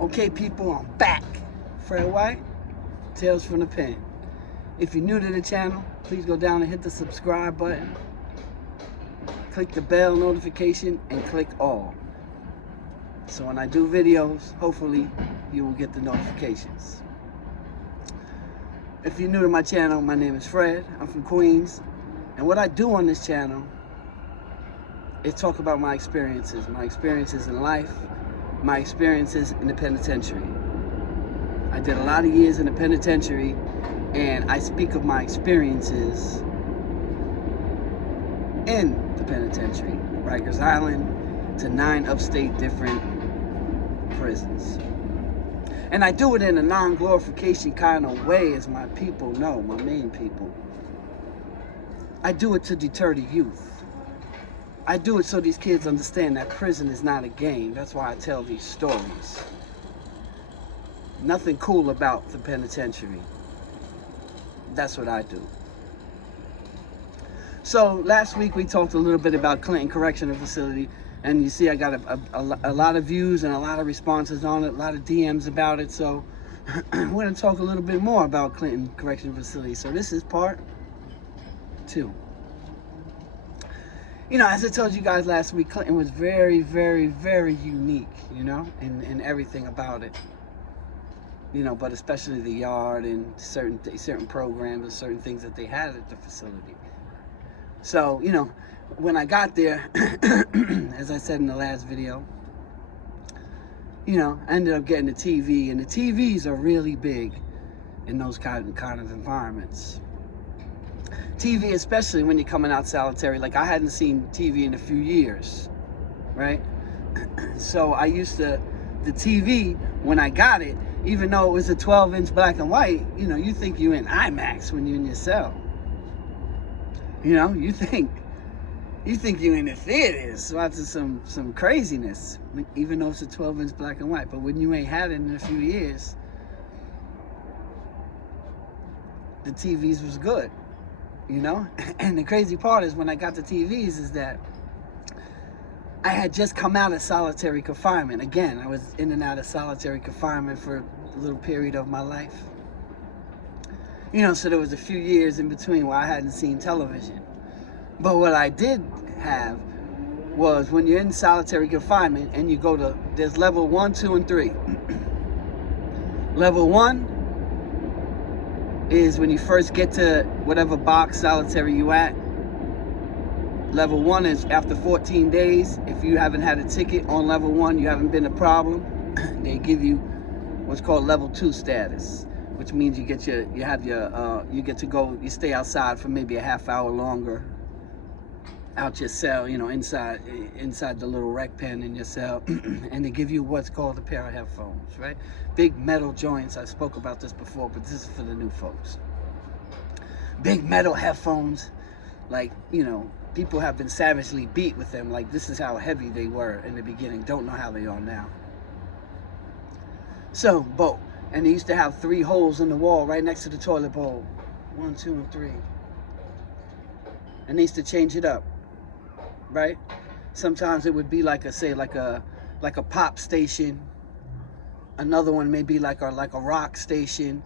Okay, people, I'm back. Fred White, Tales from the Pen. If you're new to the channel, please go down and hit the subscribe button. Click the bell notification and click all. So when I do videos, hopefully you will get the notifications. If you're new to my channel, my name is Fred. I'm from Queens. And what I do on this channel is talk about my experiences in life, my experiences in the penitentiary. I did a lot of years in the penitentiary, and I speak of my experiences in the penitentiary, Rikers Island to 9 upstate different prisons. And I do it in a non-glorification kind of way, as my people know, my main people. I do it to deter the youth. I do it so these kids understand that prison is not a game. That's why I tell these stories. Nothing cool about the penitentiary. That's what I do. So last week we talked a little bit about Clinton Correctional Facility, and you see I got a lot of views and a lot of responses on it, a lot of DMs about it. So we're going to talk a little bit more about Clinton Correctional Facility. So this is part 2. You know, as I told you guys last week, Clinton was very, very, very unique, you know, in everything about it. You know, but especially the yard and certain programs and certain things that they had at the facility. So, you know, when I got there, as I said in the last video, you know, I ended up getting a TV, and the TVs are really big in those kind of environments. TV, especially when you're coming out solitary. Like, I hadn't seen TV in a few years, right? So I used to, the TV, when I got it, even though it was a 12-inch black and white, you know, you think you're in IMAX when you're in your cell. You know, you think you're in the theaters watching some craziness, even though it's a 12-inch black and white. But when you ain't had it in a few years, the TVs was good. You know, and the crazy part is when I got the TVs is that I had just come out of solitary confinement. Again, I was in and out of solitary confinement for a little period of my life. You know, so there was a few years in between where I hadn't seen television. But what I did have was, when you're in solitary confinement and you go to, there's level 1, 2, and 3. Level 1 is when you first get to whatever box solitary you at. Level 1 is after 14 days. If you haven't had a ticket on level 1, you haven't been a problem, they give you what's called level 2 status, which means you get you get to go, you stay outside for maybe a half hour longer, out your cell, you know, inside the little rec pen in your cell, and they give you what's called a pair of headphones, right? Big metal joints. I spoke about this before, but this is for the new folks. Big metal headphones, like, you know, people have been savagely beat with them. Like, this is how heavy they were in the beginning. Don't know how they are now. So, and they used to have 3 holes in the wall right next to the toilet bowl. 1, 2, and 3. And they used to change it up. Right? Sometimes it would be like a pop station. Another one may be like a rock station,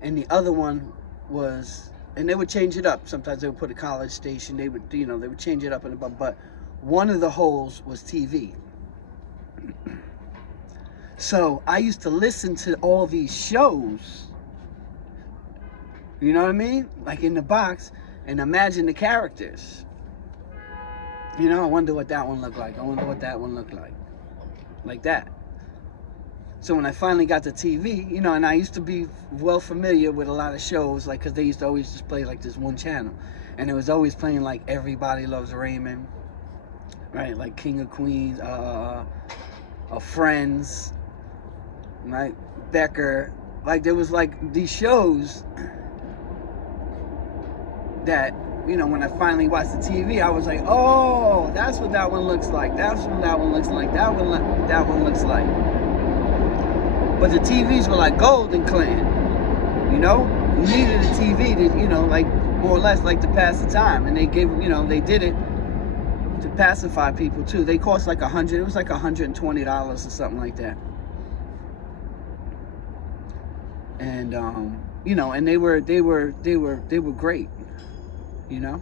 and the other one was, and they would change it up. Sometimes they would put a college station. They would, you know, they would change it up but one of the holes was TV. So I used to listen to all these shows. You know what I mean? Like in the box, and imagine the characters. You know, I wonder what that one looked like. I wonder what that one looked like. Like that. So when I finally got the TV, you know, and I used to be well familiar with a lot of shows, like, because they used to always just play like this one channel. And it was always playing like Everybody Loves Raymond, right? Like King of Queens, Friends, right? Becker. Like, there was like these shows that, you know, when I finally watched the TV, I was like, oh, that's what that one looks like. That's what that one looks like. That one looks like. But the TVs were like gold in Clinton. You know, you needed a TV to, you know, like more or less like to pass the time. And they gave, you know, they did it to pacify people too. They cost like $100. It was like $120 or something like that. And you know, and they were great, you know.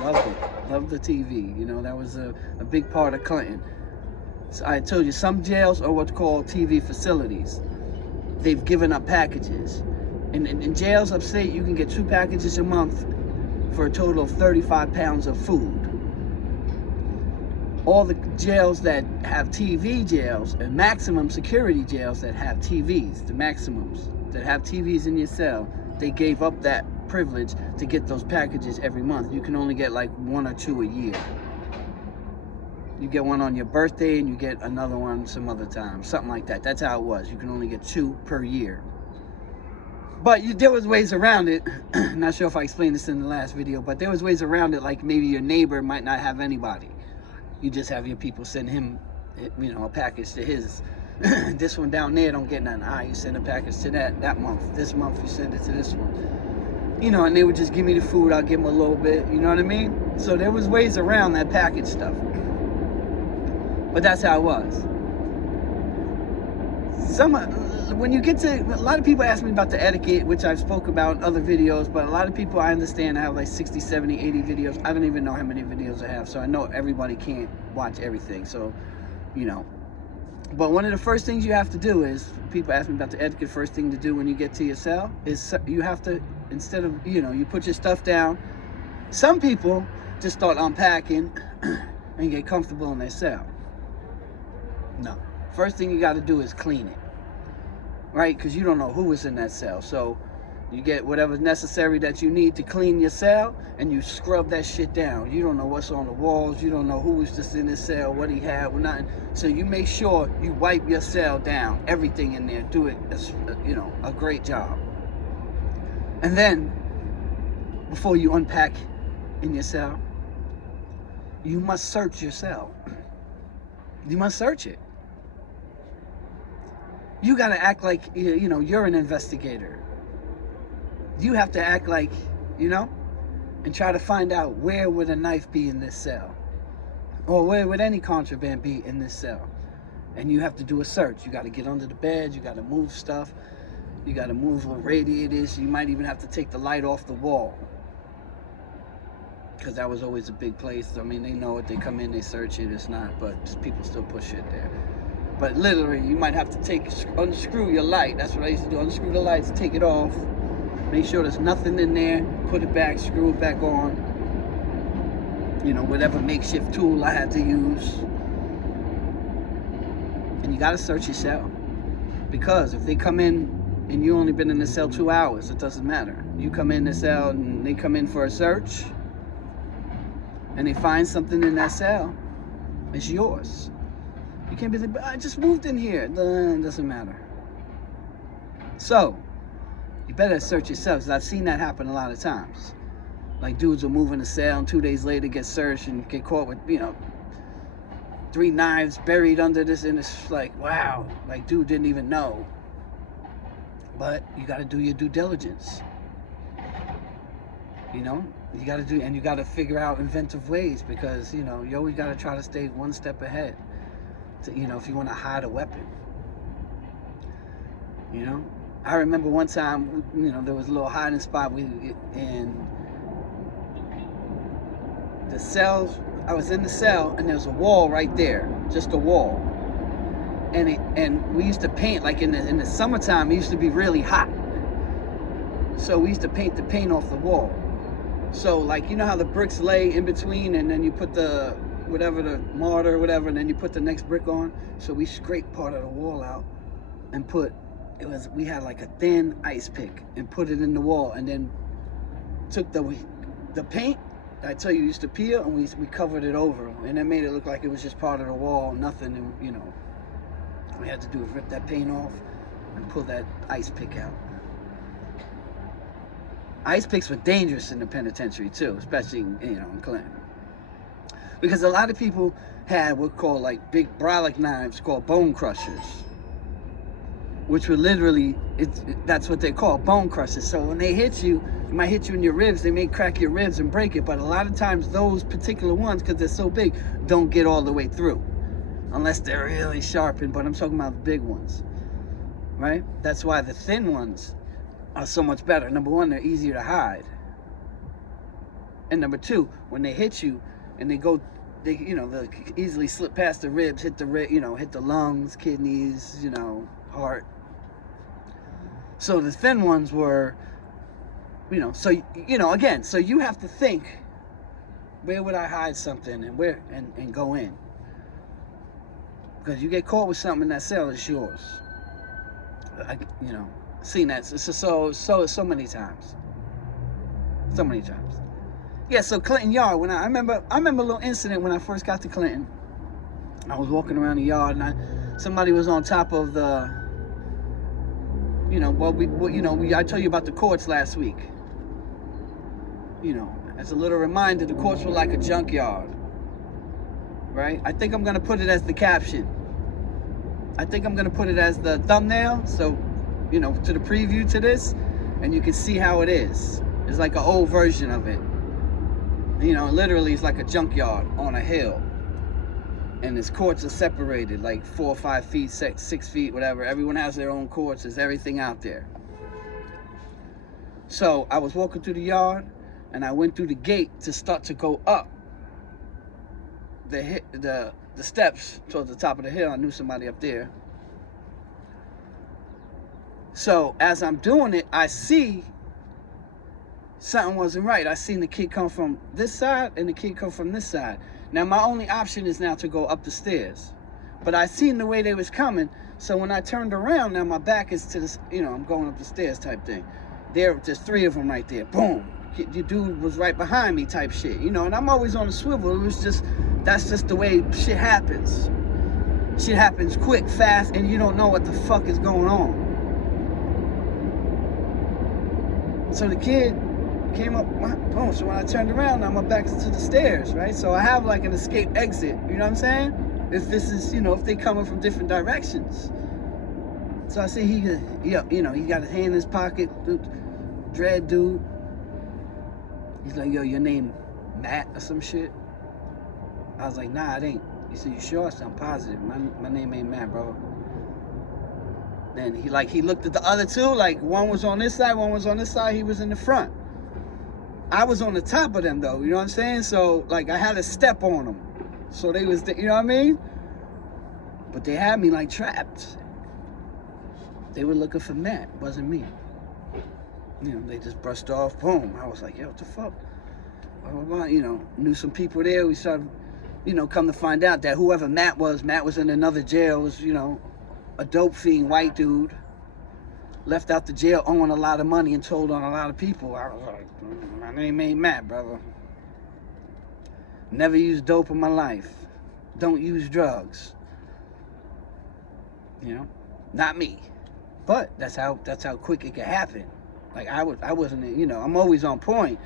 Loved it. Loved the TV. You know, that was a big part of Clinton. So I told you, some jails are what's called TV facilities. They've given up packages. In jails upstate, you can get 2 packages a month for a total of 35 pounds of food. All the jails that have TV jails and maximum security jails that have TVs, the maximums that have TVs in your cell, they gave up that privilege to get those packages every month. You can only get like 1 or 2 a year. You get one on your birthday and you get another one some other time, something like that. That's how it was. You can only get 2 per year. But there was ways around it. Not sure if I explained this in the last video, but there was ways around it, like maybe your neighbor might not have anybody. You just have your people send him, you know, a package to his. This one down there don't get nothing. You send a package to that month. This month you send it to this one. You know, and they would just give me the food. I'll give them a little bit. You know what I mean? So there was ways around that package stuff. But that's how it was. When you get to, a lot of people ask me about the etiquette, which I've spoke about in other videos, but a lot of people, I understand, I have like 60, 70, 80 videos. I don't even know how many videos I have, so I know everybody can't watch everything, so, you know. But one of the first things you have to do is, people ask me about the etiquette, first thing to do when you get to your cell is you have to, instead of, you know, you put your stuff down. Some people just start unpacking and get comfortable in their cell. No. First thing you got to do is clean it. Right? Because you don't know who is in that cell. So you get whatever's necessary that you need to clean your cell, and you scrub that shit down. You don't know what's on the walls. You don't know who was just in this cell, what he had, what nothing. So you make sure you wipe your cell down, everything in there. Do it, you know, a great job. And then, before you unpack in your cell, you must search your cell. You must search it. You got to act like, you know, you're an investigator. You have to act like, you know, and try to find out where would a knife be in this cell, or where would any contraband be in this cell. And you have to do a search. You got to get under the bed. You got to move stuff. You got to move where radiators. You might even have to take the light off the wall, because that was always a big place. I mean, they know it. They come in, they search it. It's not, but people still push it there. But literally, you might have to unscrew your light. That's what I used to do. Unscrew the lights, take it off. Make sure there's nothing in there. Put it back, screw it back on. You know, whatever makeshift tool I had to use. And you got to search your cell. Because if they come in and you only been in the cell 2 hours, it doesn't matter. You come in the cell and they come in for a search, and they find something in that cell, it's yours. You can't be like, I just moved in here. It doesn't matter. So, you better search yourself, because I've seen that happen a lot of times. Like, dudes will move in a cell and 2 days later get searched and get caught with, you know, 3 knives buried under this, and it's like, wow, like, dude didn't even know. But you got to do your due diligence. You know, you got to do, and you got to figure out inventive ways, because, you know, you always got to try to stay one step ahead. To, you know, if you want to hide a weapon. You know, I remember one time, you know, there was a little hiding spot in the cells. I was in the cell, and there's a wall right there, just a wall. And we used to paint, like in the summertime, it used to be really hot. So we used to paint the paint off the wall. So, like, you know how the bricks lay in between, and then you put the whatever, the mortar or whatever, and then you put the next brick on. So we scraped part of the wall out and we had like a thin ice pick and put it in the wall, and then took the paint I tell you used to peel, and we covered it over, and it made it look like it was just part of the wall, nothing, and, you know, we had to do is rip that paint off and pull that ice pick out. Ice picks were dangerous in the penitentiary too, especially, you know, in Clinton. Because a lot of people had what called like big brolic knives called bone crushers, which were literally, that's what they call, bone crushers. So when they hit you, it might hit you in your ribs, they may crack your ribs and break it, but a lot of times those particular ones, because they're so big, don't get all the way through, unless they're really sharpened, but I'm talking about the big ones, right? That's why the thin ones are so much better. Number one, they're easier to hide. And number two, when they hit you and they they'll easily slip past the ribs, hit the hit the lungs, kidneys, heart. So the thin ones were, so again, so you have to think, where would I hide something and go in? Because you get caught with something in that cell, it's yours. Seen that so many times. So many times. Yeah, so Clinton Yard, I remember a little incident when I first got to Clinton. I was walking around the yard and somebody was on top of the, I told you about the courts last week. As a little reminder, the courts were like a junkyard, right? I think I'm gonna put it as the caption. I think I'm gonna put it as the thumbnail, so, to the preview to this, and you can see how it is. It's like an old version of it. Literally it's like a junkyard on a hill. And his courts are separated, like 4 or 5 feet, 6 feet, whatever. Everyone has their own courts. There's everything out there. So I was walking through the yard, and I went through the gate to start to go up the steps towards the top of the hill. I knew somebody up there. So as I'm doing it, I see something wasn't right. I seen the kid come from this side and the kid come from this side. Now my only option is now to go up the stairs, but I seen the way they was coming. So when I turned around, now my back is to this, I'm going up the stairs type thing. There's 3 of them right there. Boom. The dude was right behind me type shit, and I'm always on a swivel. It was just, that's just the way shit happens. Shit happens quick, fast, and you don't know what the fuck is going on. So the kid came up, boom. So when I turned around, now my back is to the stairs, right? So I have like an escape exit, you know what I'm saying? If this is, if they coming from different directions. So I see he got his hand in his pocket, dread dude. He's like, yo, your name Matt or some shit? I was like, nah, it ain't. He said, you sure? I said, I'm positive. My name ain't Matt, bro. Then he looked at the other two, like one was on this side, one was on this side, he was in the front. I was on the top of them though, you know what I'm saying? So like I had to step on them. So they was, you know what I mean? But they had me like trapped. They were looking for Matt, wasn't me. They just brushed off, boom. I was like, yo, what the fuck? Knew some people there. We started, come to find out that whoever Matt was in another jail, was, a dope fiend, white dude. Left out the jail owing a lot of money and told on a lot of people. I was like, my name ain't Matt, brother. Never used dope in my life. Don't use drugs. Not me. But that's how quick it could happen. Like I wasn't, I'm always on point.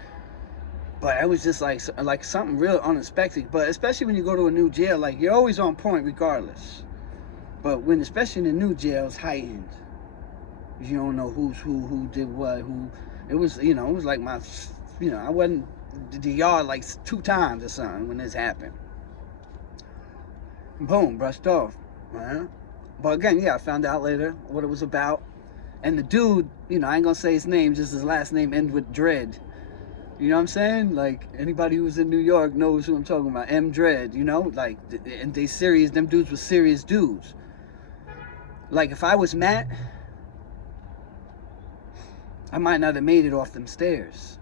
But it was just like something real unexpected. But especially when you go to a new jail, like you're always on point regardless. But especially in the new jail, it's heightened. You don't know who's who did what, who. It was, it was like I wasn't the yard like 2 times or something when this happened. Boom, brushed off, man. But again, yeah, I found out later what it was about. And the dude, I ain't gonna say his name, just his last name ends with Dread. You know what I'm saying? Like, anybody who's in New York knows who I'm talking about. M. Dread, Like, and they serious, them dudes were serious dudes. Like, if I was Matt, I might not have made it off them stairs.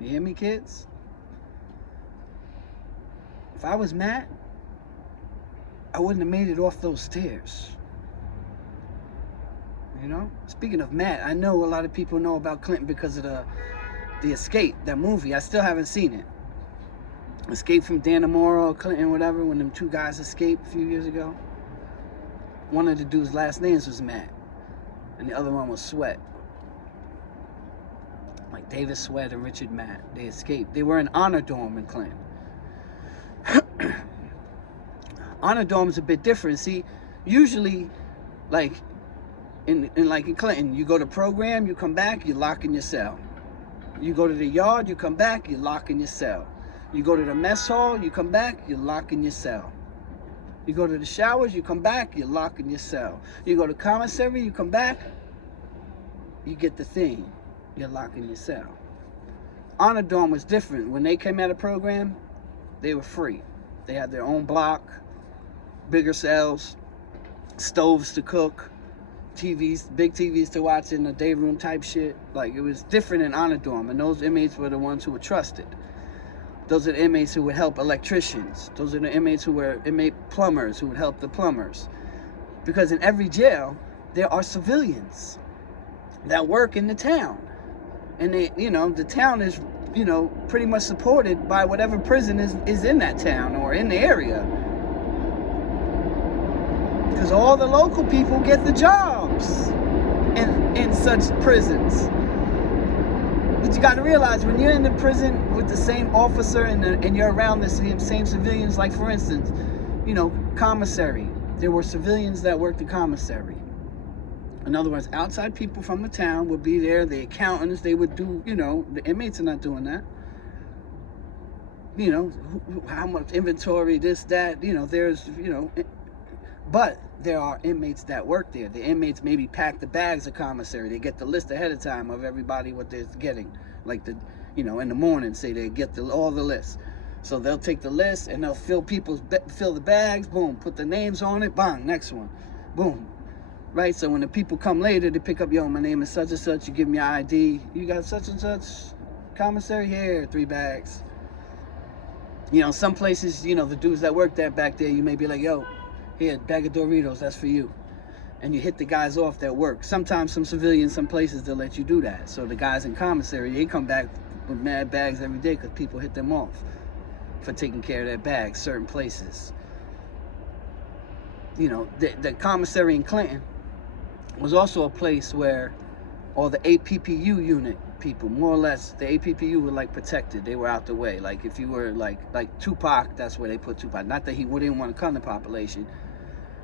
You hear me, kids? If I was Matt, I wouldn't have made it off those stairs. Speaking of Matt, I know a lot of people know about Clinton because of the Escape, that movie. I still haven't seen it. Escape from Dannemora or Clinton, whatever, when them 2 guys escaped a few years ago. One of the dude's last names was Matt, and the other one was Sweat. Like David Sweat and Richard Matt. They escaped. They were in Honor Dorm in Clinton. Honor Dorm is a bit different. See, usually, like in Clinton, you go to program, you come back, you lock in your cell. You go to the yard, you come back, you lock in your cell. You go to the mess hall, you come back, you lock in your cell. You go to the showers, you come back, you lock in your cell. You go to commissary, you come back, you get the thing. You're locked in your cell. Honor Dorm was different. When they came out of program, they were free. They had their own block, bigger cells, stoves to cook, TVs, big TVs to watch in the day room type shit. Like, it was different in Honor Dorm, and those inmates were the ones who were trusted. Those are the inmates who would help electricians. Those are the inmates who were inmate plumbers, who would help the plumbers. Because in every jail, there are civilians that work in the town. And they, you know, the town is, you know, pretty much supported by whatever prison is in that town or in the area. Because all the local people get the jobs in such prisons. But you got to realize, when you're in the prison with the same officer and you're around the same civilians, like for instance, you know, commissary. There were civilians that worked the commissary. In other words, outside people from the town would be there. The accountants, they would do, you know, the inmates are not doing that. You know, how much inventory, this, that, you know, there's, you know. But there are inmates that work there. The inmates maybe pack the bags of commissary. They get the list ahead of time of everybody what they're getting. Like, the, you know, in the morning, say they get all the lists. So they'll take the list and they'll fill the bags, boom, put the names on it, bang, next one, boom. Right, so when the people come later to pick up, yo, my name is such and such, you give me your ID, you got such and such, commissary here, 3 bags. You know, some places, you know, the dudes that work there back there, you may be like, yo, here, bag of Doritos, that's for you. And you hit the guys off that work. Sometimes some civilians, some places, they'll let you do that. So the guys in commissary, they come back with mad bags every day because people hit them off for taking care of their bags, certain places. You know, the commissary in Clinton was also a place where all the APPU unit people, more or less, the APPU were like protected. They were out the way. Like, if you were like Tupac, that's where they put Tupac. Not that he didn't want to come to population.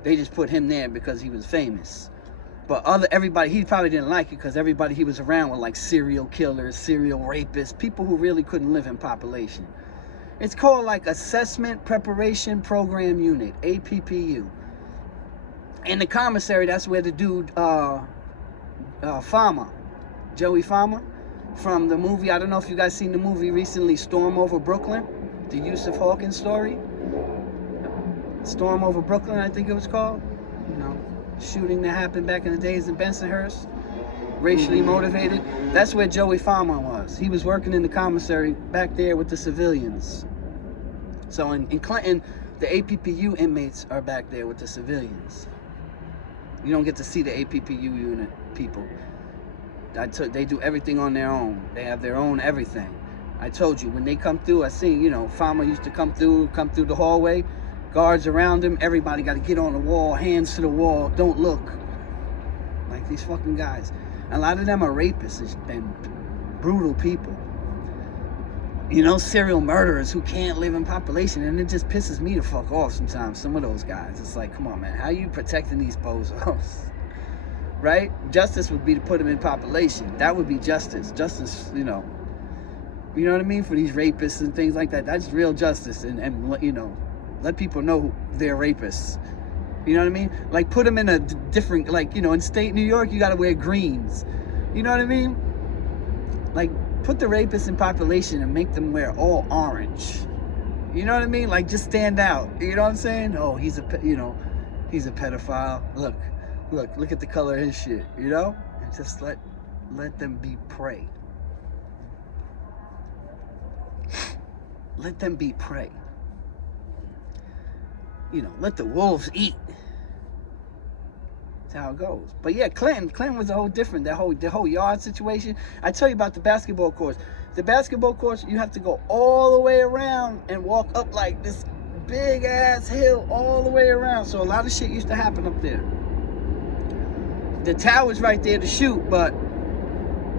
They just put him there because he was famous. But everybody, he probably didn't like it because everybody he was around were like serial killers, serial rapists, people who really couldn't live in population. It's called like Assessment Preparation Program Unit, APPU. In the commissary, that's where the dude, Farmer, Joey Farmer, from the movie, I don't know if you guys seen the movie recently, Storm Over Brooklyn, the Yusuf Hawkins story. Storm Over Brooklyn, I think it was called. You know, shooting that happened back in the days in Bensonhurst, racially motivated. That's where Joey Farmer was. He was working in the commissary back there with the civilians. So in Clinton, the APPU inmates are back there with the civilians. You don't get to see the APPU unit people. They do everything on their own. They have their own everything. I told you, when they come through, I seen, you know, Farmer used to come through the hallway, guards around him, everybody got to get on the wall, hands to the wall, don't look. Like these fucking guys. A lot of them are rapists and brutal people. You know, serial murderers who can't live in population, and it just pisses me the fuck off sometimes, some of those guys. It's like, come on, man, how are you protecting these bozos? Right? Justice would be to put them in population. That would be justice. Justice, you know what I mean? For these rapists and things like that. That's real justice. And you know, let people know they're rapists. You know what I mean? Like, put them in a different, like, you know, in state New York, you got to wear greens. You know what I mean? Like, put the rapists in population and make them wear all orange. You know what I mean? Like, just stand out. You know what I'm saying? Oh, he's a pedophile. Look at the color of his shit. You know? And just let them be prey. Let them be prey. You know, let the wolves eat. That's how it goes. But yeah, Clinton was a whole different. The whole yard situation. I tell you about the basketball courts. The basketball courts, you have to go all the way around and walk up like this big ass hill all the way around. So a lot of shit used to happen up there. The tower's right there to shoot, but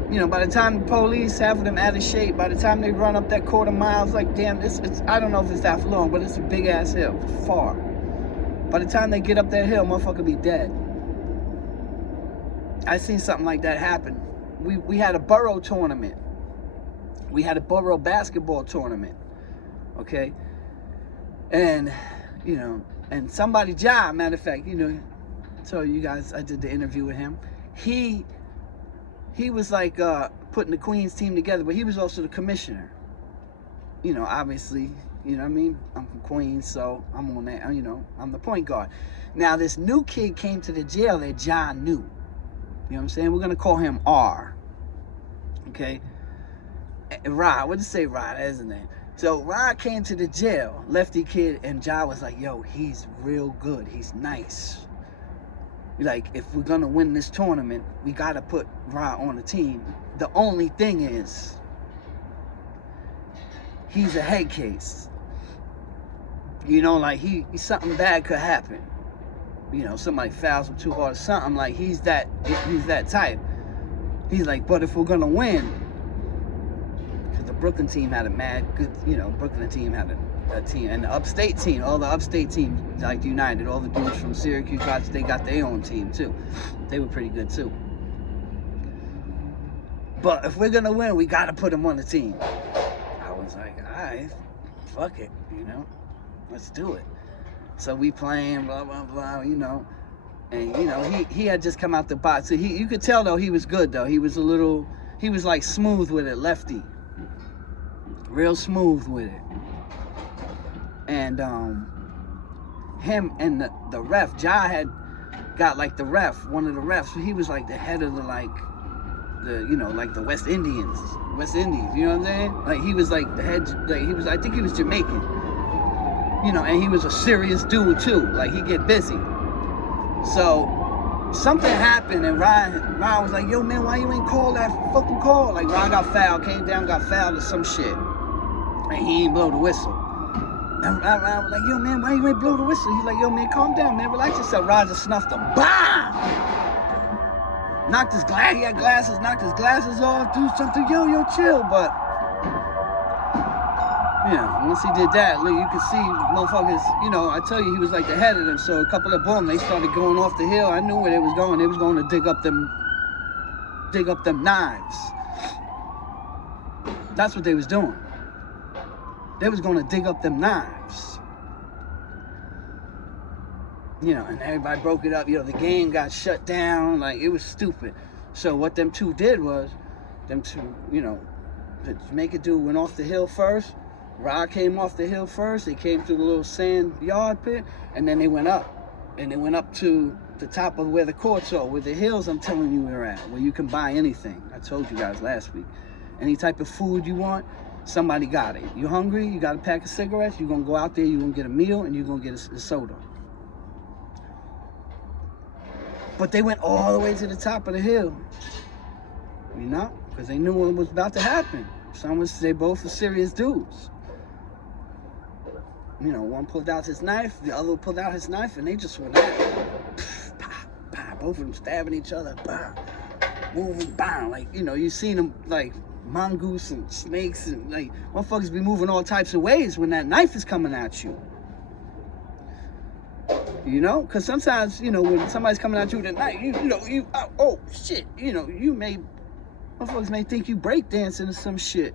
you know, by the time the police have them out of shape, by the time they run up that quarter mile, it's like, damn, it's I don't know if it's that long, but it's a big ass hill, far. By the time they get up that hill, motherfucker be dead. I seen something like that happen. We had a borough tournament. We had a borough basketball tournament. Okay? And, you know, and somebody job, matter of fact, you know, so you guys, I did the interview with him. He he was like putting the Queens team together, but he was also the commissioner. You know, obviously, you know what I mean? I'm from Queens, so I'm on that, you know, I'm the point guard. Now, this new kid came to the jail that John knew. You know what I'm saying? We're going to call him R. Okay? Rod, what did you say, Rod? That is his name. So, Rod came to the jail, lefty kid, and John was like, yo, he's real good. He's nice. Like, if we're going to win this tournament, we got to put Rod on the team. The only thing is, he's a head case. You know, like something bad could happen. You know, somebody fouls him too hard or something. Like he's that type. He's like, but if we're gonna win, because the Brooklyn team had a mad good, you know, Brooklyn team had a team, and the upstate team, all the upstate teams like United, all the dudes from Syracuse, they got their own team too. They were pretty good too. But if we're gonna win, we gotta put them on the team. I was like, all right, fuck it, you know, let's do it. So we playing, blah, blah, blah, you know. And, you know, he had just come out the box. So you could tell, though, he was good, though. He was like smooth with it, lefty. Real smooth with it. And him and the ref, Ja had got, like, the ref, one of the refs. He was, like, the head of you know, like the West Indies, you know what I'm saying? Like, he was, like, the head, like, I think he was Jamaican. You know, and he was a serious dude too. Like, he get busy. So something happened, and Ryan was like, "Yo, man, why you ain't call that fucking call?" Like, Ryan got fouled, came down, got fouled or some shit, and he ain't blow the whistle. And Ryan was like, "Yo, man, why you ain't blow the whistle?" He's like, "Yo, man, calm down, man, relax yourself." Ryan just snuffed him. Bam! Knocked his glass. He had glasses. Knocked his glasses off. Do something. Yo, chill. But yeah, once he did that, you could see motherfuckers, you know, I tell you, he was like the head of them, so a couple of them, they started going off the hill. I knew where they was going. They was going to dig up them knives. That's what they was doing. They was going to dig up them knives. You know, and everybody broke it up. You know, the game got shut down. Like, it was stupid. So what them two did was, you know, the Jamaican dude went off the hill first. Rod came off the hill first. They came through the little sand yard pit, and then they went up. And they went up to the top of where the courts are, where the hills I'm telling you are at, where you can buy anything. I told you guys last week. Any type of food you want, somebody got it. You hungry, you got a pack of cigarettes, you're going to go out there, you're going to get a meal, and you're going to get a soda. But they went all the way to the top of the hill, you know, because they knew what was about to happen. They both were serious dudes. You know, one pulled out his knife, the other pulled out his knife, and they just went at it. Both of them stabbing each other, moving, like, you know, you seen them like mongoose and snakes, and like, motherfuckers be moving all types of ways when that knife is coming at you. You know, because sometimes, you know, when somebody's coming at you with a knife, oh shit, you know, motherfuckers may think you breakdancing or some shit,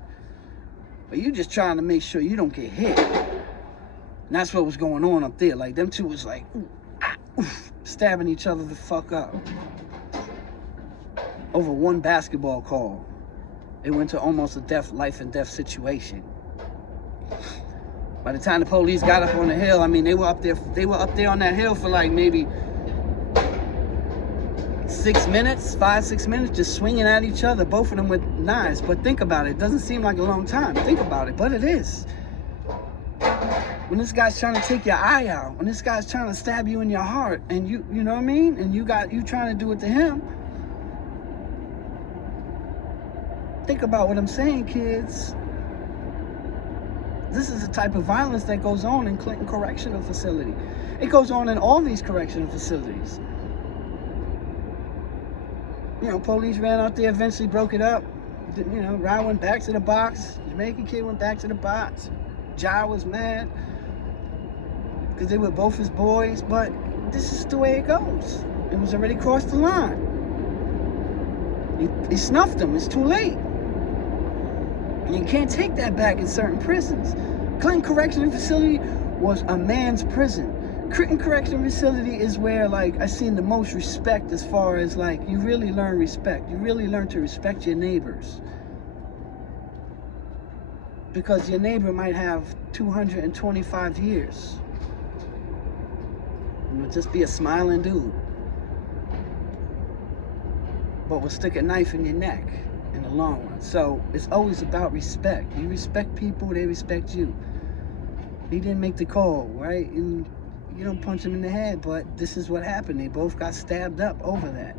but you just trying to make sure you don't get hit. And that's what was going on up there. Like, them two was like, stabbing each other the fuck up. Over one basketball call. It went to almost a life and death situation. By the time the police got up on the hill, I mean, they were up there on that hill for like maybe 5-6 minutes, just swinging at each other, both of them with knives. But think about it. It doesn't seem like a long time. Think about it, but it is. When this guy's trying to take your eye out, when this guy's trying to stab you in your heart, and you know what I mean? And you trying to do it to him. Think about what I'm saying, kids. This is the type of violence that goes on in Clinton Correctional Facility. It goes on in all these correctional facilities. You know, police ran out there, eventually broke it up. You know, Ryan went back to the box. Jamaican kid went back to the box. Ja was mad because they were both his boys, but this is the way it goes. It was already crossed the line. He snuffed him. It's too late. And you can't take that back in certain prisons. Clinton Correctional Facility was a man's prison. Correction facility is where, like, I seen the most respect, as far as, like, you really learn respect. You really learn to respect your neighbors. Because your neighbor might have 225 years. And just be a smiling dude. But will stick a knife in your neck in the long run. So it's always about respect. You respect people, they respect you. He didn't make the call, right? And you don't punch him in the head, but this is what happened. They both got stabbed up over that.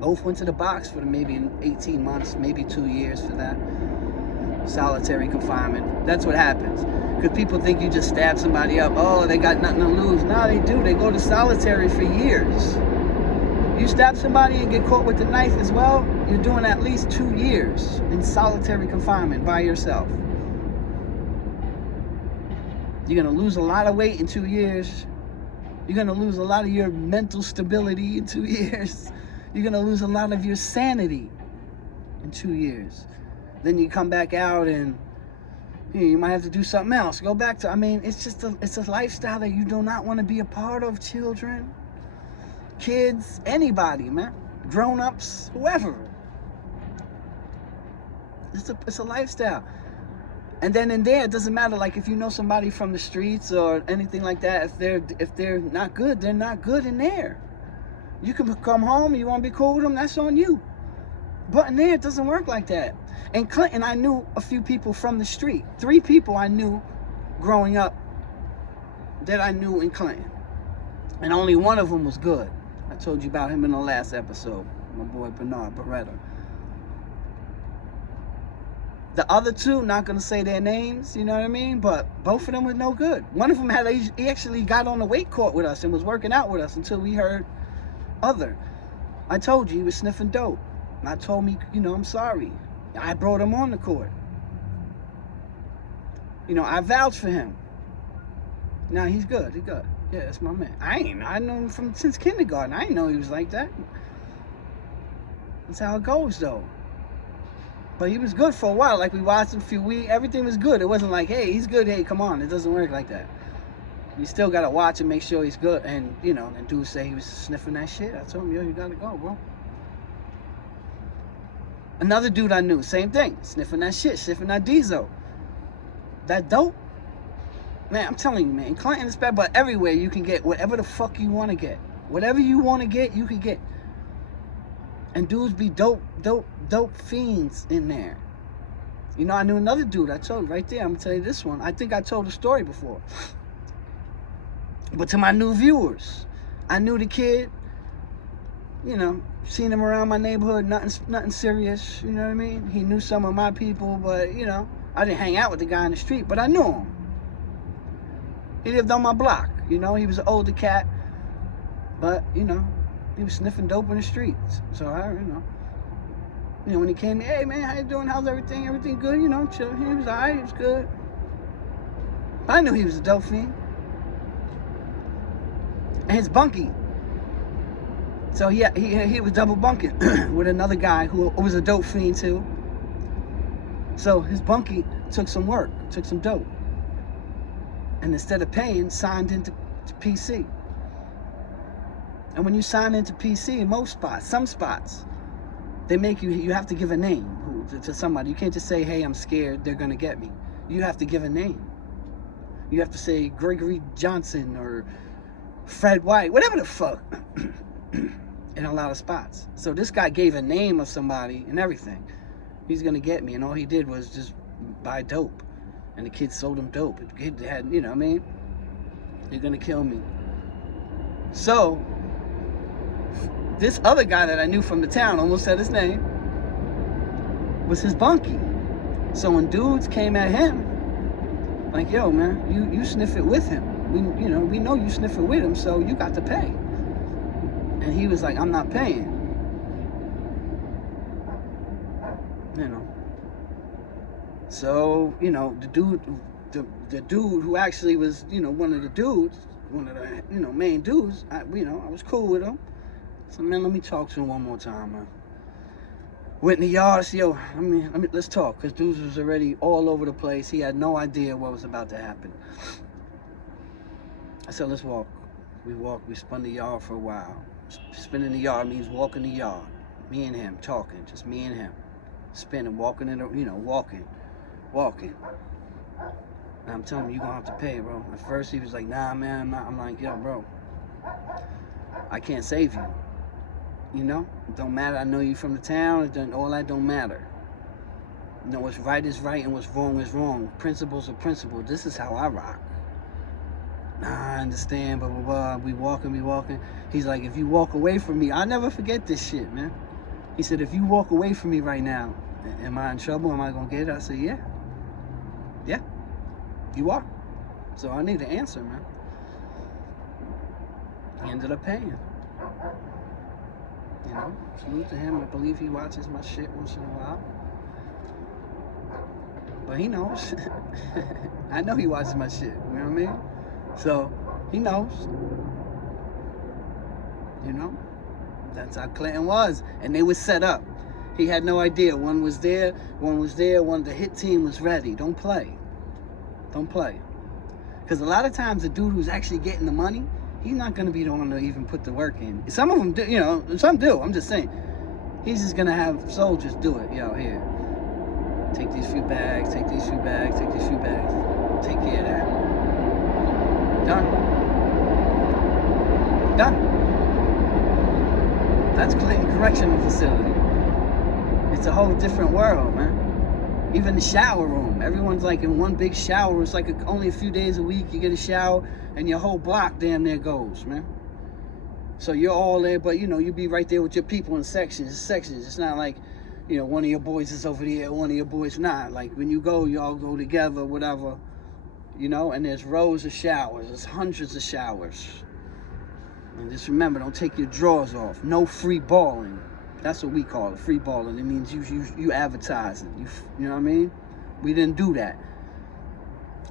Both went to the box for maybe 18 months, maybe 2 years for that. Solitary confinement. That's what happens. Because people think you just stab somebody up. Oh, they got nothing to lose. No, they do. They go to solitary for years. You stab somebody and get caught with the knife as well, you're doing at least 2 years in solitary confinement by yourself. You're going to lose a lot of weight in 2 years. You're going to lose a lot of your mental stability in 2 years. You're going to lose a lot of your sanity in 2 years. Then you come back out and you might have to do something else. Go back to, I mean, it's a lifestyle that you do not want to be a part of, children, kids, anybody, man. Grown-ups, whoever. It's a lifestyle. And then in there, it doesn't matter, like, if you know somebody from the streets or anything like that, if they're not good, they're not good in there. You can come home, you want to be cool with them, that's on you. But in there, it doesn't work like that. In Clinton, I knew a few people from the street. 3 people I knew growing up that I knew in Clinton. And only one of them was good. I told you about him in the last episode, my boy Bernard Beretta. The other 2, not going to say their names, you know what I mean? But both of them were no good. One of them he actually got on the weight court with us and was working out with us until we heard other. I told you he was sniffing dope. And I told me, you know, I'm sorry. I brought him on the court. You know, I vouched for him. Now he's good. He's good. Yeah, that's my man. I know him since kindergarten. I didn't know he was like that. That's how it goes, though. But he was good for a while. Like, we watched him a few weeks. Everything was good. It wasn't like, hey, he's good. Hey, come on. It doesn't work like that. You still got to watch and make sure he's good. And, you know, and dude say he was sniffing that shit. I told him, yo, you got to go, bro. Another dude I knew, same thing. Sniffing that shit. Sniffing that diesel. That dope. Man, I'm telling you, man. Clinton is bad, but everywhere you can get whatever the fuck you want to get. Whatever you want to get, you can get. And dudes be dope fiends in there. You know, I knew another dude. I told you right there. I'm going to tell you this one. I think I told the story before. But to my new viewers, I knew the kid. You know, seen him around my neighborhood. Nothing serious. You know what I mean? He knew some of my people, but, you know, I didn't hang out with the guy in the street, but I knew him. He lived on my block. You know, he was an older cat. But, you know, he was sniffing dope in the streets. So, you know, when he came, hey, man, how you doing? How's everything? Everything good? You know, chill. He was all right. He was good. I knew he was a dope fiend. And his bunkie. So, he was double bunking with another guy who was a dope fiend, too. So, his bunkie took some work, took some dope. And instead of paying, signed into PC. And when you sign into PC in most spots, some spots, they make you have to give a name to somebody. You can't just say, hey, I'm scared, they're going to get me. You have to give a name. You have to say Gregory Johnson or Fred White, whatever the fuck, in a lot of spots. So this guy gave a name of somebody and everything. He's going to get me. And all he did was just buy dope. And the kid sold him dope. The kid had, you know what I mean? You're going to kill me. So this other guy that I knew from the town, almost said his name, was his bunkie. So when dudes came at him, like, yo, man, you sniff it with him. We know you sniff it with him, so you got to pay. And he was like, I'm not paying. You know. So, you know, the dude who actually was, you know, one of the dudes, one of the, you know, main dudes, I was cool with him. So, man, let me talk to him one more time, man. Went in the yard, so, yo, let's talk, because dudes was already all over the place. He had no idea what was about to happen. I said, let's walk. We walked. We spun the yard for a while. Spinning the yard means walking the yard. Me and him talking, just me and him. Spinning, walking in the, walking. And I'm telling him, you're going to have to pay, bro. At first, he was like, nah, man, I'm not. I'm like, yo, bro, I can't save you. It don't matter. I know you from the town. All that don't matter. What's right is right and what's wrong is wrong. Principles are principles. This is how I rock. Nah, I understand, blah, blah, blah. We walking. He's like, if you walk away from me, I'll never forget this shit, man. He said, if you walk away from me right now, am I in trouble? Am I going to get it? I said, yeah. Yeah, you are. So I need an answer, man. He ended up paying. Salute to him. I believe he watches my shit once in a while. But he knows. I know he watches my shit. You know what I mean? So he knows. That's how Clinton was. And they were set up. He had no idea. One was there. The hit team was ready. Don't play. Because a lot of times the dude who's actually getting the money, he's not going to be the one to even put the work in. Some of them do, some do. I'm just saying. He's just going to have soldiers do it. Yo, here. Take these few bags, take these few bags. Take care of that. Done. That's Clinton Correctional Facility. It's a whole different world, man. Even the shower room. Everyone's like in one big shower. It's like only a few days a week you get a shower and your whole block damn near goes, man. So you're all there, but you be right there with your people in sections. It's not like, one of your boys is over there, one of your boys not. Like when you go, you all go together, whatever. And there's rows of showers. There's hundreds of showers. And just remember, don't take your drawers off. No free balling. That's what we call it, free balling. It means you advertising. You know what I mean? We didn't do that.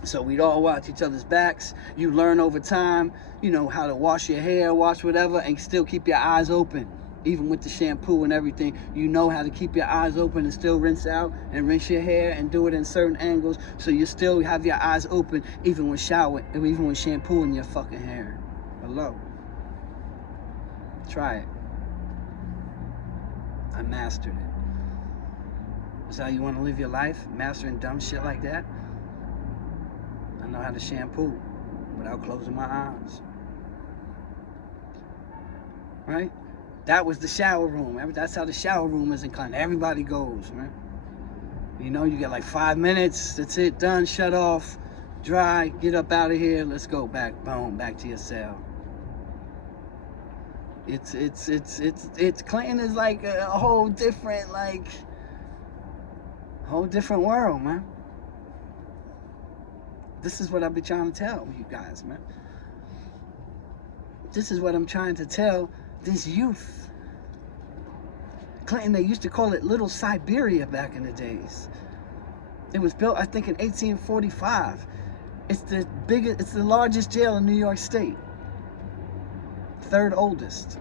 So we'd all watch each other's backs. You learn over time, how to wash your hair, wash whatever, and still keep your eyes open. Even with the shampoo and everything, you know how to keep your eyes open and still rinse out and rinse your hair and do it in certain angles, so you still have your eyes open even when shampooing your fucking hair. Hello. Try it. I mastered it. Is how you want to live your life? Mastering dumb shit like that? I know how to shampoo without closing my eyes. Right? That was the shower room. That's how the shower room is in Clinton. Everybody goes, man. You get like 5 minutes. That's it. Done. Shut off. Dry. Get up out of here. Let's go back. Boom. Back to your cell. It's Clinton is like a whole different world, man. This is what I've been trying to tell you guys, man. This is what I'm trying to tell this youth. Clinton, they used to call it Little Siberia back in the days. It was built, I think, in 1845. It's the largest jail in New York State. Third oldest.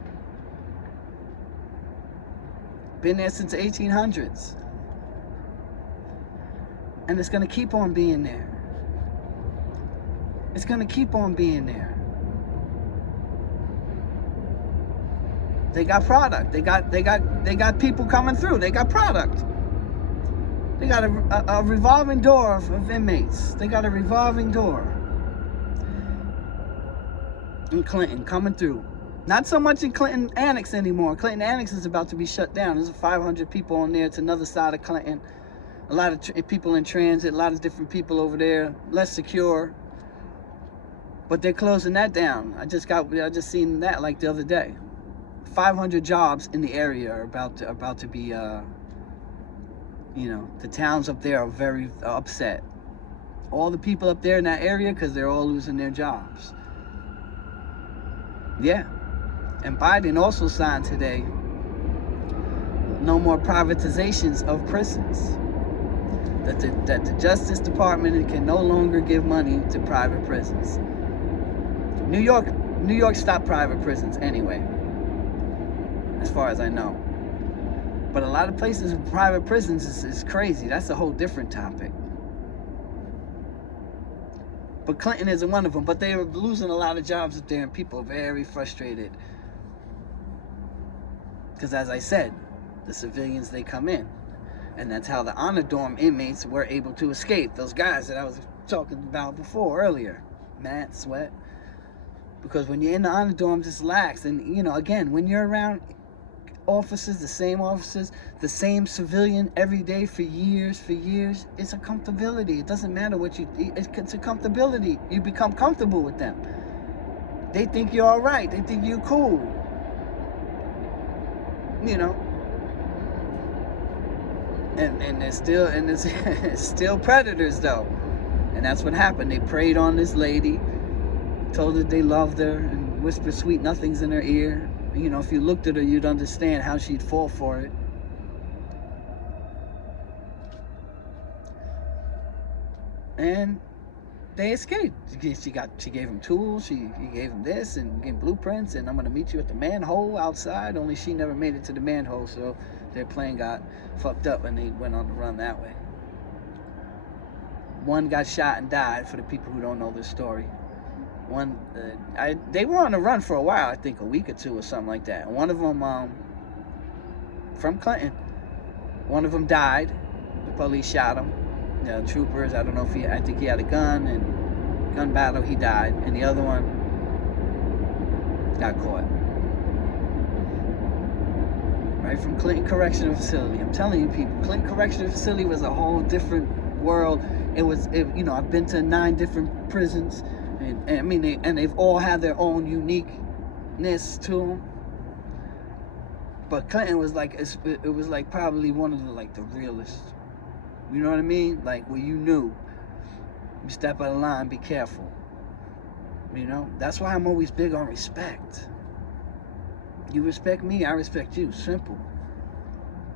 Been there since the 1800s. And it's going to keep on being there. It's going to keep on being there. They got product. They got people coming through. They got product. They got a revolving door of inmates. They got a revolving door in Clinton coming through. Not so much in Clinton Annex anymore. Clinton Annex is about to be shut down. There's 500 people on there. It's another side of Clinton. A lot of people in transit. A lot of different people over there. Less secure. But they're closing that down. I just seen that like the other day. 500 jobs in the area are about to be, the towns up there are very upset. All the people up there in that area, because they're all losing their jobs. Yeah. And Biden also signed today no more privatizations of prisons. That the Justice Department can no longer give money to private prisons. New York stopped private prisons anyway, as far as I know. But a lot of places with private prisons is crazy. That's a whole different topic. But Clinton isn't one of them. But they are losing a lot of jobs up there, and people are very frustrated. Because as I said, the civilians, they come in. And that's how the honor dorm inmates were able to escape. Those guys that I was talking about before, earlier. Matt, Sweat. Because when you're in the honor dorms, it's lax. And, you know, again, when you're around officers, the same civilian every day for years, it's a comfortability. It doesn't matter what you eat. It's a comfortability. You become comfortable with them. They think you're all right. They think you're cool. You know. And it's still predators, though. And that's what happened. They preyed on this lady, told her they loved her, and whispered sweet nothings in her ear. You know, if you looked at her, you'd understand how she'd fall for it. And they escaped. She gave him tools. He gave him this and gave him blueprints. And I'm gonna meet you at the manhole outside. Only she never made it to the manhole, so their plane got fucked up and they went on the run that way. One got shot and died. For the people who don't know this story. They were on the run for a while, I think a week or two or something like that. And one of them, from Clinton, one of them died. The police shot him. The troopers, I don't know if I think he had a gun, and gun battle, he died. And the other one got caught. Right from Clinton Correctional Facility. I'm telling you people, Clinton Correctional Facility was a whole different world. You know, I've been to 9 different prisons. And I mean, they've all had their own uniqueness to them. But Clinton was like, it was like probably one of the realest. You know what I mean? Like, where you knew, you step out of line, be careful. You know, that's why I'm always big on respect. You respect me, I respect you. Simple,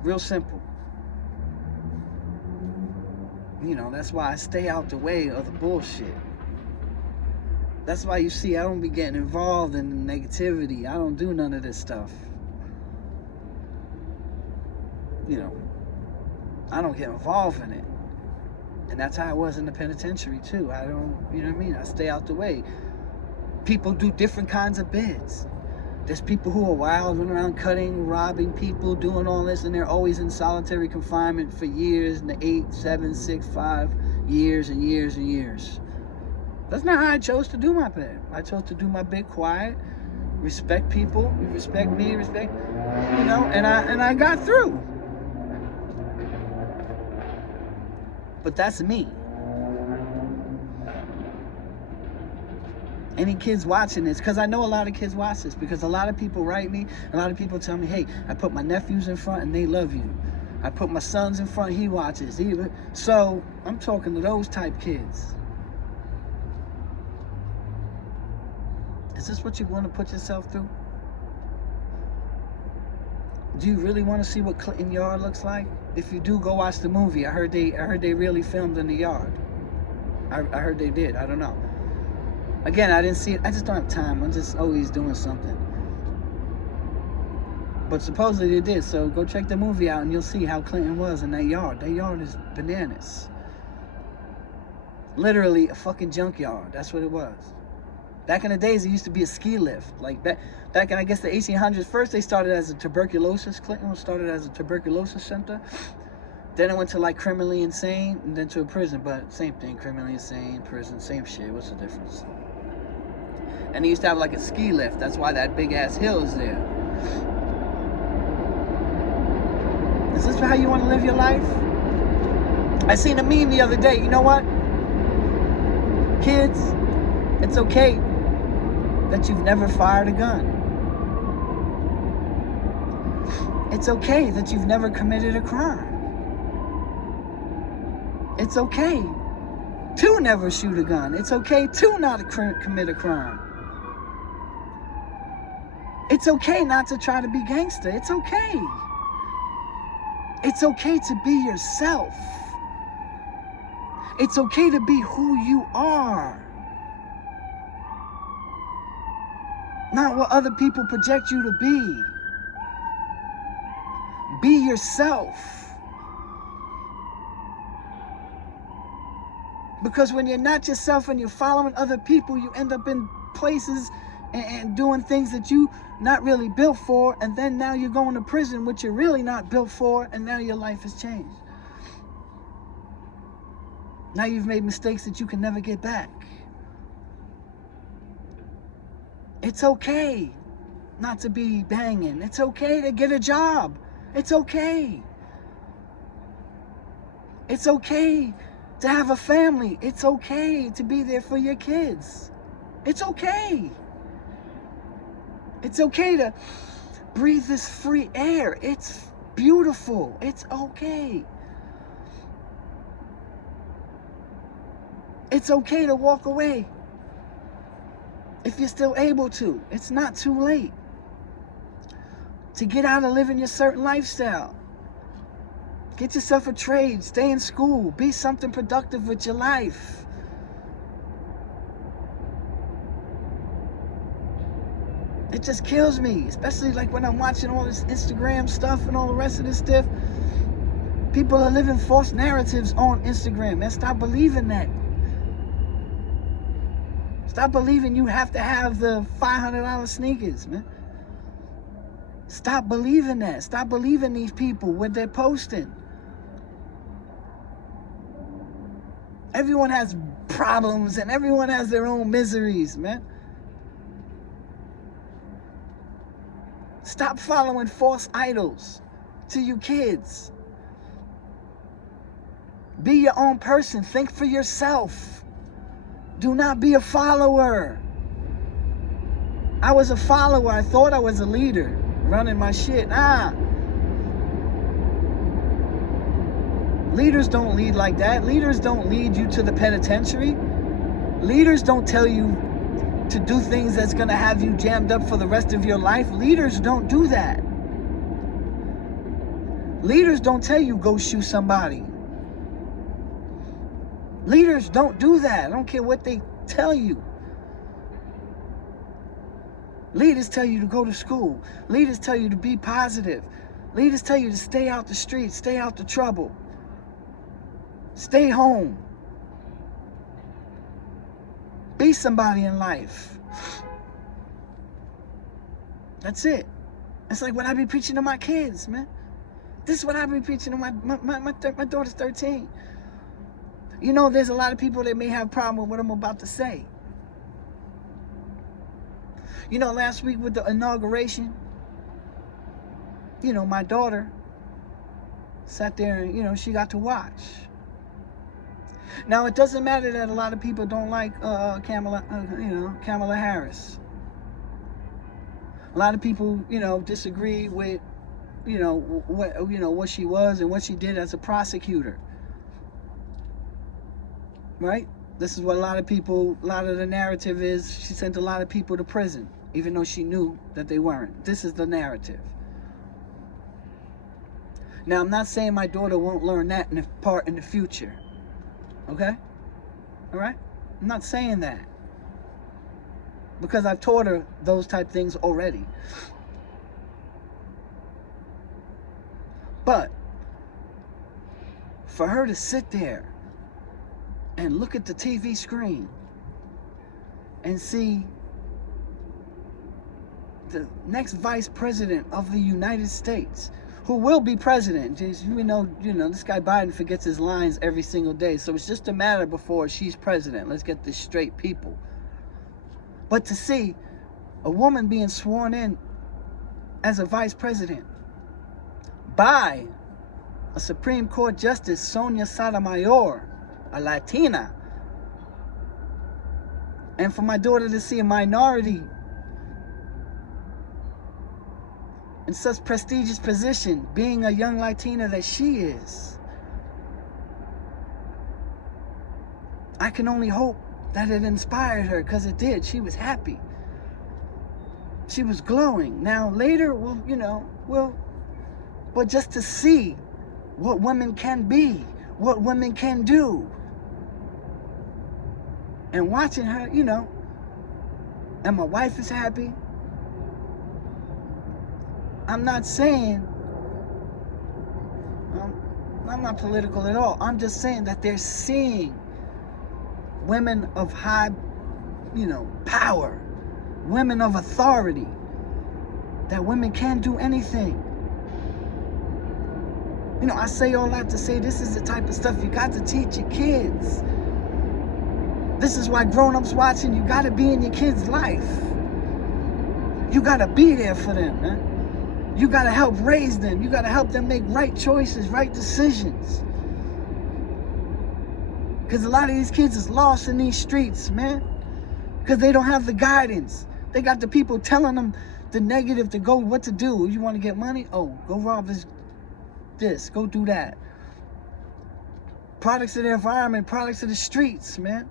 real simple. You know, that's why I stay out the way of the bullshit. That's why you see I don't be getting involved in the negativity. I don't do none of this stuff. You know, I don't get involved in it. And that's how I was in the penitentiary too. I don't, you know what I mean? I stay out the way. People do different kinds of bids. There's people who are wild, running around cutting, robbing people, doing all this, and they're always in solitary confinement for years, in the 8, 7, 6, 5 years and years and years. That's not how I chose to do my bit. I chose to do my bit quiet, respect people, respect me, respect, you know, and I got through. But that's me. Any kids watching this, because I know a lot of kids watch this, because a lot of people write me, a lot of people tell me, hey, I put my nephews in front and they love you. I put my sons in front, he watches. So I'm talking to those type kids. Is this what you want to put yourself through? Do you really want to see what Clinton Yard looks like? If you do, go watch the movie. I heard they really filmed in the yard. I heard they did. I don't know. Again, I didn't see it. I just don't have time. I'm just always doing something. But supposedly they did. So go check the movie out and you'll see how Clinton was in that yard. That yard is bananas. Literally a fucking junkyard. That's what it was. Back in the days, it used to be a ski lift. Like back in, I guess, the 1800s, first they started as a tuberculosis. Clinton was started as a tuberculosis center. Then it went to like criminally insane, and then to a prison. But same thing, criminally insane, prison, same shit. What's the difference? And they used to have like a ski lift. That's why that big ass hill is there. Is this how you want to live your life? I seen a meme the other day. You know what? Kids, it's okay that you've never fired a gun. It's okay that you've never committed a crime. It's okay to never shoot a gun. It's okay to not commit a crime. It's okay not to try to be gangster. It's okay. It's okay to be yourself. It's okay to be who you are. Not what other people project you to be. Be yourself. Because when you're not yourself and you're following other people, you end up in places and doing things that you not really built for, and then now you're going to prison, which you're really not built for, and now your life has changed. Now you've made mistakes that you can never get back. It's okay not to be banging. It's okay to get a job. It's okay. It's okay to have a family. It's okay to be there for your kids. It's okay. It's okay to breathe this free air. It's beautiful. It's okay. It's okay to walk away if you're still able to. It's not too late to get out of living your certain lifestyle. Get yourself a trade, stay in school, be something productive with your life. It just kills me, especially like when I'm watching all this Instagram stuff and all the rest of this stuff. People are living false narratives on Instagram, man. Stop believing that. Stop believing you have to have the $500 sneakers, man. Stop believing that. Stop believing these people, what they're posting. Everyone has problems and everyone has their own miseries, man. Stop following false idols to you kids. Be your own person. Think for yourself. Do not be a follower. I was a follower. I thought I was a leader, running my shit. Leaders don't lead like that. Leaders don't lead you to the penitentiary. Leaders don't tell you to do things that's going to have you jammed up for the rest of your life. Leaders don't do that. Leaders don't tell you go shoot somebody. Leaders don't do that. I don't care what they tell you. Leaders tell you to go to school. Leaders tell you to be positive. Leaders tell you to stay out the streets, stay out the trouble. Stay home. Be somebody in life. That's it. It's like what I be preaching to my kids, man. This is what I be preaching to my daughter's 13. You know, there's a lot of people that may have a problem with what I'm about to say. You know, last week with the inauguration, you know, my daughter sat there and, you know, she got to watch. Now, it doesn't matter that a lot of people don't like Kamala Harris. A lot of people, you know, disagree with, what she was and what she did as a prosecutor. Right? This is what a lot of the narrative is. She sent a lot of people to prison, even though she knew that they weren't. This is the narrative. Now, I'm not saying my daughter won't learn that in the future. Okay? All right? I'm not saying that. Because I've taught her those type things already. But for her to sit there and look at the TV screen and see the next vice president of the United States, who will be president. We know, this guy Biden forgets his lines every single day. So it's just a matter before she's president. Let's get this straight, people. But to see a woman being sworn in as a vice president by a Supreme Court Justice, Sonia Sotomayor, a Latina, and for my daughter to see a minority in such prestigious position, being a young Latina that she is, I can only hope that it inspired her, because it did. She was happy. She was glowing. Now later, but just to see what women can be, what women can do, and watching her, and my wife is happy. I'm not saying, I'm not political at all. I'm just saying that they're seeing women of high, power, women of authority, that women can't do anything. I say all that to say this is the type of stuff you got to teach your kids. This is why grown-ups watching, you got to be in your kids' life. You got to be there for them, man. You got to help raise them. You got to help them make right choices, right decisions. Because a lot of these kids is lost in these streets, man. Because they don't have the guidance. They got the people telling them the negative to go, what to do. You want to get money? Oh, go rob this, go do that. Products of the environment, products of the streets, man.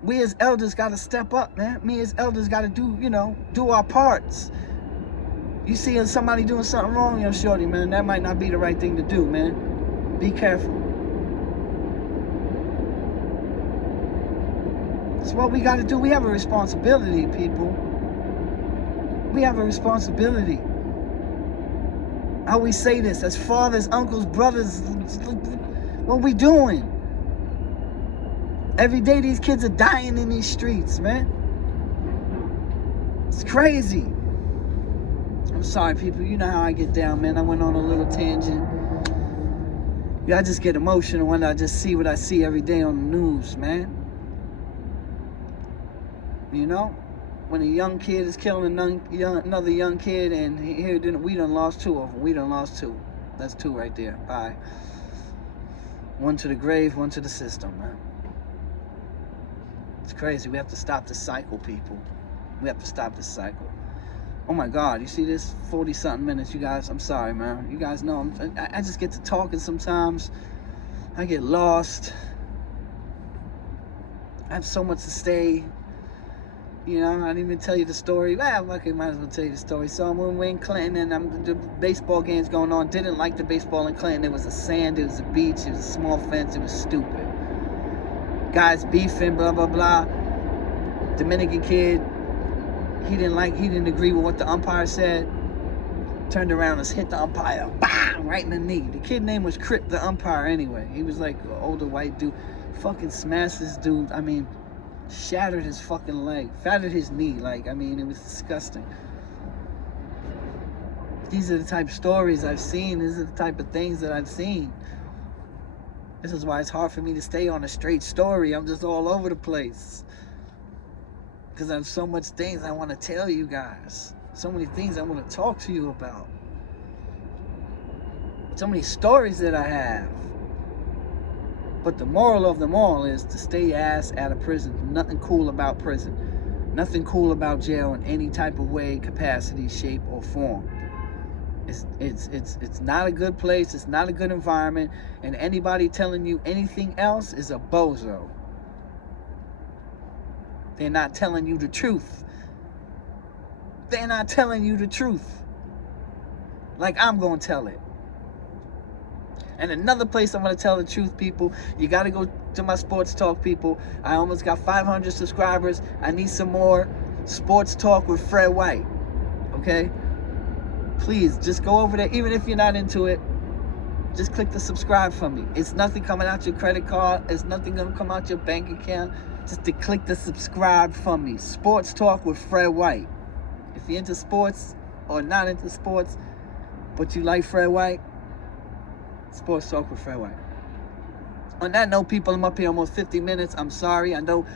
We as elders got to step up, man. Me as elders got to do our parts. You see somebody doing something wrong, shorty, man, that might not be the right thing to do, man. Be careful. That's what we got to do. We have a responsibility, people. We have a responsibility. I always say this, as fathers, uncles, brothers, what we doing? Every day these kids are dying in these streets, man. It's crazy. I'm sorry, people. You know how I get down, man. I went on a little tangent. I just get emotional when I just see what I see every day on the news, man. When a young kid is killing another young kid, and we done lost 2 of them. We done lost 2. That's 2 right there. Bye. 1 to the grave, 1 to the system, man. It's crazy. We have to stop the cycle, people. We have to stop this cycle. Oh my God, you see this? 40-something minutes, you guys. I'm sorry, man. You guys know I just get to talking sometimes. I get lost. I have so much to say. I didn't even tell you the story. Well, okay, might as well tell you the story. So when we're in Clinton and the baseball game's going on, didn't like the baseball in Clinton. It was a sand, it was a beach, it was a small fence, it was stupid. Guys beefing, blah, blah, blah. Dominican kid, he didn't agree with what the umpire said. Turned around and hit the umpire, bam, right in the knee. The kid name was Crip, the umpire anyway. He was like an older white dude. Fucking smashed this dude, shattered his fucking leg, shattered his knee, it was disgusting. These are the type of stories I've seen. These are the type of things that I've seen. This is why it's hard for me to stay on a straight story. I'm just all over the place. Because I have so much things I want to tell you guys. So many things I want to talk to you about. So many stories that I have. But the moral of them all is to stay ass out of prison. Nothing cool about prison. Nothing cool about jail in any type of way, capacity, shape, or form. It's not a good place. It's not a good environment. And anybody telling you anything else is a bozo. They're not telling you the truth. They're not telling you the truth. Like I'm going to tell it. And another place I'm going to tell the truth, people, you got to go to my Sports Talk, people. I almost got 500 subscribers. I need some more. Sports Talk with Fred White. Okay? Please, just go over there. Even if you're not into it, just click the subscribe for me. It's nothing coming out your credit card. It's nothing going to come out your bank account. Just to click the subscribe for me. Sports Talk with Fred White. If you're into sports or not into sports, but you like Fred White, Sports Talk with Fred White. On that note, people, I'm up here almost 50 minutes. I'm sorry. I know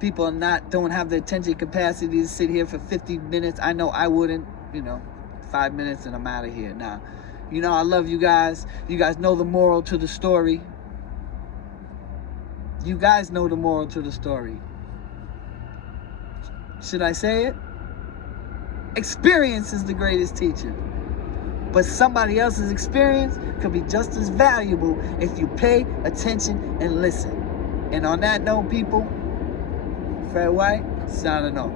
people don't have the attention capacity to sit here for 50 minutes. I know I wouldn't. 5 minutes and I'm out of here. Now, I love you guys. You guys know the moral to the story. You guys know the moral to the story. Should I say it? Experience is the greatest teacher. But somebody else's experience could be just as valuable if you pay attention and listen. And on that note, people, Fred White, signing off.